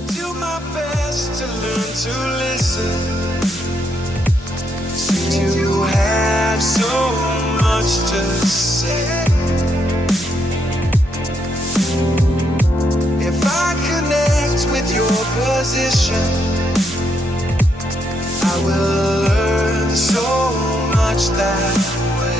I do my best to learn to listen. Seem to have so much to say. If I connect with your position, I will learn so much that way.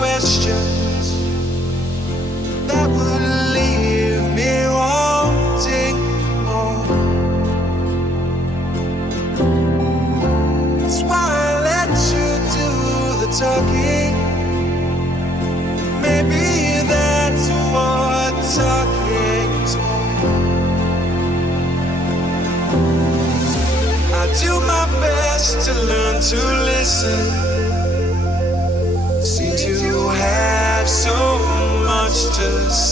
Questions that would leave me wanting more. That's why I let you do the talking. Maybe that's what talking's for. I do my best to learn to listen. Seem to have so much to say.